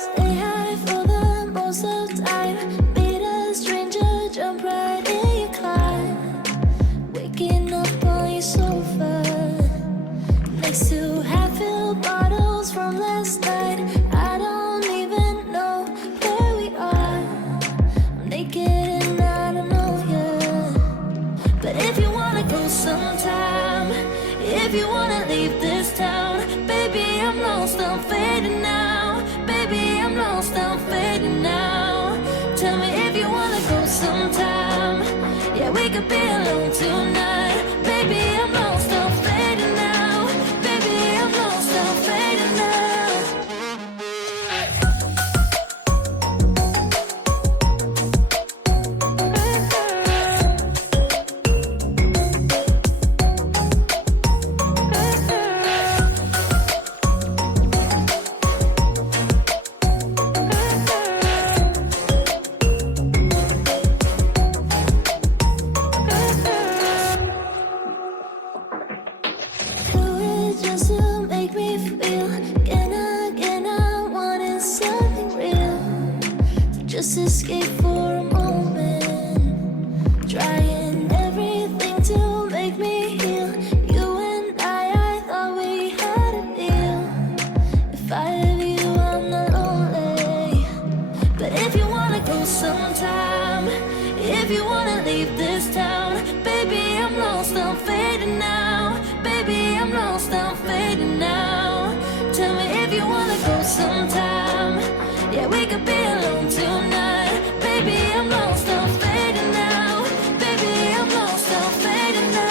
Stay high for the most of time. Meet a stranger, jump right in your climb. Waking up on your sofa next to half-filled bottles from last night. I don't even know where we are. I'm naked and I don't know you. But if you wanna go sometime, if you wanna leave this town, baby, I'm lost, I'm fading now. Baby, I'm lost, I'm fading now. Tell me if you wanna go sometime. Yeah, we could be alone tonight. Baby, I'm lost, I'm fading now. Baby, I'm lost, I'm fading now. Just escape for a moment, trying everything to make me heal. You and I thought we had a deal. If I have you, I'm not lonely. But if you wanna go sometime, if you wanna leave this town, baby, I'm lost, I'm fading now. Baby, I'm lost, I'm fading now. Tell me if you wanna go sometime. Yeah, we could be alone tonight. Baby, I'm lost, I'm fading now. Baby, I'm lost, I'm fading now.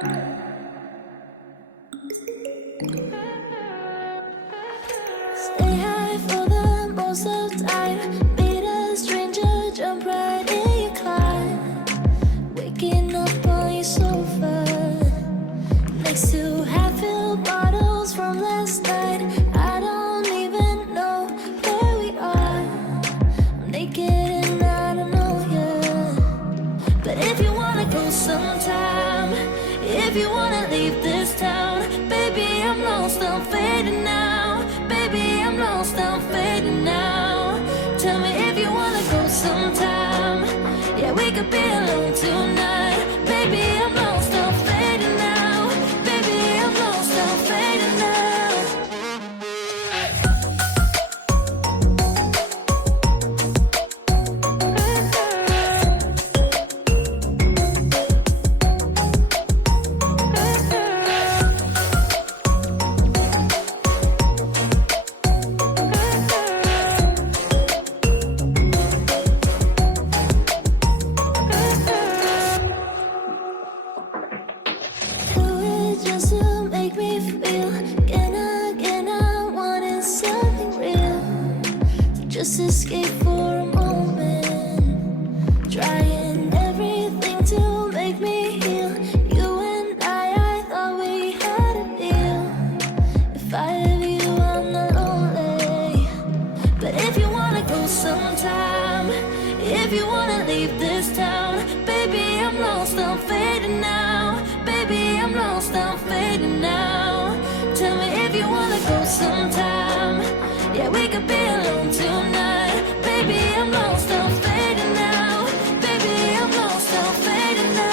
Stay high for the most of time. Meet a stranger, jump right in your car. Waking up on your sofa next to half-filled bottles from last night. I don't even know where we are. I'm naked and I don't know you. But if you wanna go sometime, if you wanna leave this town, baby, I'm lost, I'm fading now. Baby, I'm lost, I'm fading now. Tell me if you wanna go sometime. Yeah, we could be alone tonight. Baby, I'm lost, I'm fading now. Baby, I'm lost, I'm fading now. Just to make me feel again, I wanted something real. So just escape for a moment, trying everything to make me heal. You and I thought we had a deal. If I have you, I'm not lonely. But if you wanna go sometime, if you wanna leave this town, baby, I'm lost, I'm fading now. Baby, I'm lost, I'm fading now. Tell me if you wanna go sometime. Yeah, we could be alone tonight. Baby, I'm lost, I'm fading now. Baby, I'm lost, I'm fading now.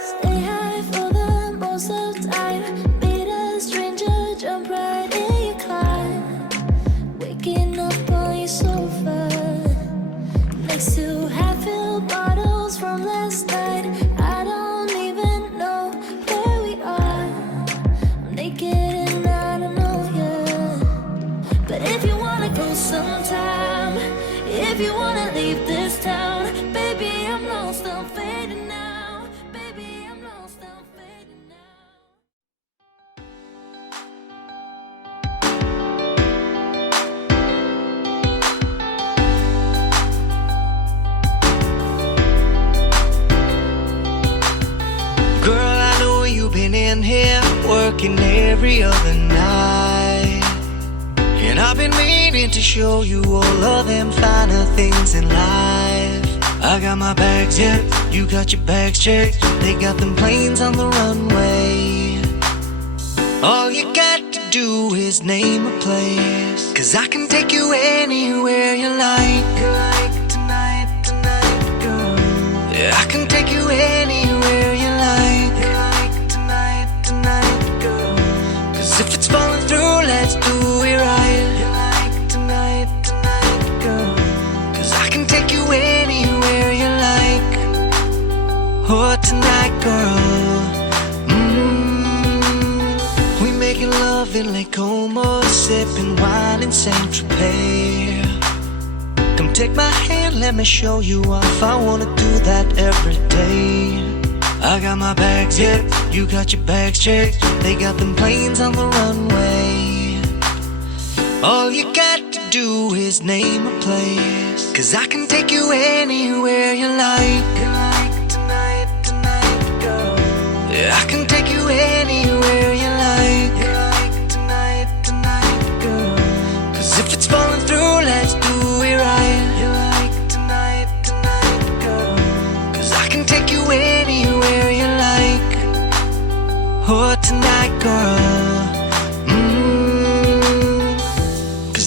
Stay high for the most of time. Meet a stranger, jump right in your car. Waking up on your sofa next to half-filled bottles from last night. I don't even know where we are. I'm naked and I don't know you. But if you wanna go sometime, if you wanna leave this town, baby, I'm lost, I'm fading now. Baby, I'm lost, I'm fading now. Girl, I know you've been in here working every other night, and I've been meaning to show you all of them finer things in life. I got my bags checked, you got your bags checked. They got them planes on the runway. All you got to do is name a place, 'cause I can take you anywhere you like. Tonight, girl. Yeah, I can take you anywhere you like. Tonight, girl. 'Cause if it's falling through, let's do it right. Tonight, girl. 'Cause I can take you anywhere you like. love in Lake Como, sipping wine in Saint Tropez. Come take my hand, let me show you off. I wanna do that every day. I got my bags checked, you got your bags checked. They got them planes on the runway. All you got to do is name a place, 'cause I can take you anywhere you like. Tonight, tonight, girl. Yeah, I can take you anywhere you like. Tonight, tonight, girl. 'Cause if it's falling through, let's do it right. You like tonight, tonight, girl. 'Cause I can take you anywhere you like. Oh, tonight, girl.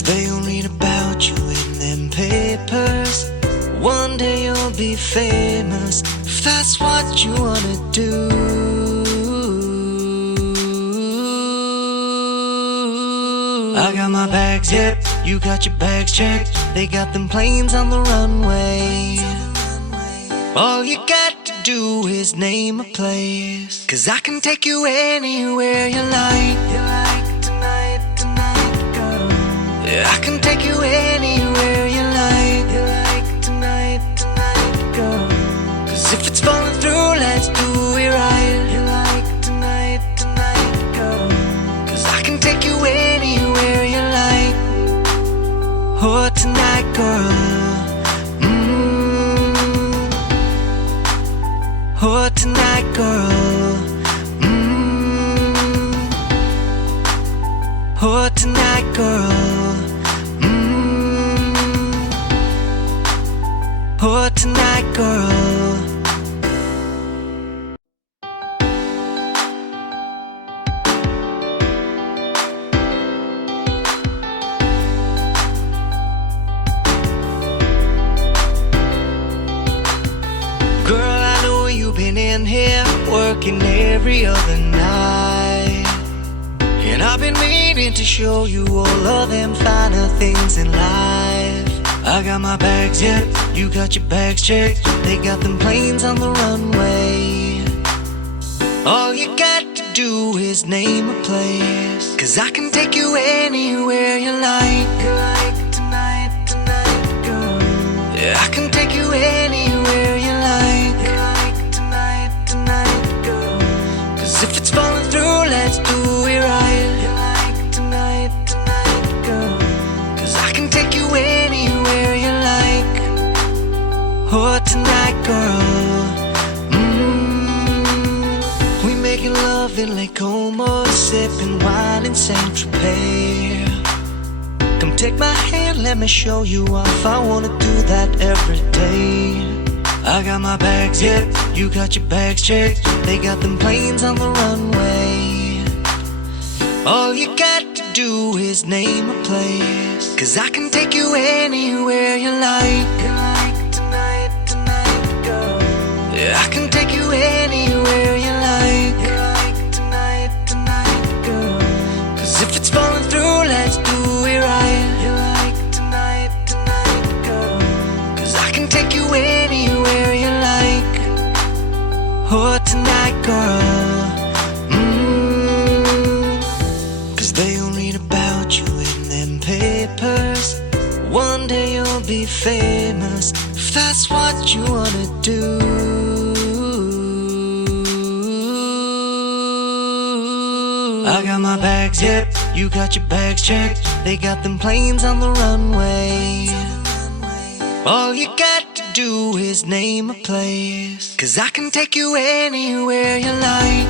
They don't read about you in them papers. One day you'll be famous, if that's what you wanna do. I got my bags checked, you got your bags checked. They got them planes on the runway. All you got to do is name a place, 'cause I can take you anywhere you like. You like tonight, tonight, girl. Yeah, I can take you anywhere you like. You like tonight, tonight, girl. 'Cause if it's falling through, let's do it right. You like tonight, tonight, girl. 'Cause I can take you anywhere you like. Oh, tonight, girl. Oh, tonight, girl. Oh, tonight, girl. Oh, tonight, girl. Girl, I know you've been in here working every other night, and I've been meaning to show you all of them finer things in life. I got my bags checked, you got your bags checked. They got them planes on the runway. All you got to do is name a place, 'cause I can take you anywhere you like. You like tonight, tonight, girl. Yeah, I can take you anywhere you like. You like tonight, tonight, girl. 'Cause if it's falling through, let's do it right. You like tonight, tonight, girl. 'Cause I can take you anywhere you like. Oh, tonight, girl. We making love in Lake Como, sipping wine in Saint Tropez. Come take my hand, let me show you off. I wanna do that every day. I got my bags checked, you got your bags checked. They got them planes on the runway. All you got to do is name a place, 'cause I can take you anywhere you like. You like tonight, tonight, girl. Yeah, I can take you anywhere you like. You like tonight, tonight, girl. 'Cause if it's falling through, let's do it right. You like tonight, tonight, girl. 'Cause I can take you anywhere you like. Oh, tonight, girl. 'Cause they don't read about you in them papers. One day you'll be famous, if that's what you wanna do. I got my bags checked, you got your bags checked. They got them planes on the runway. All you got to do is name a place, 'cause I can take you anywhere you like.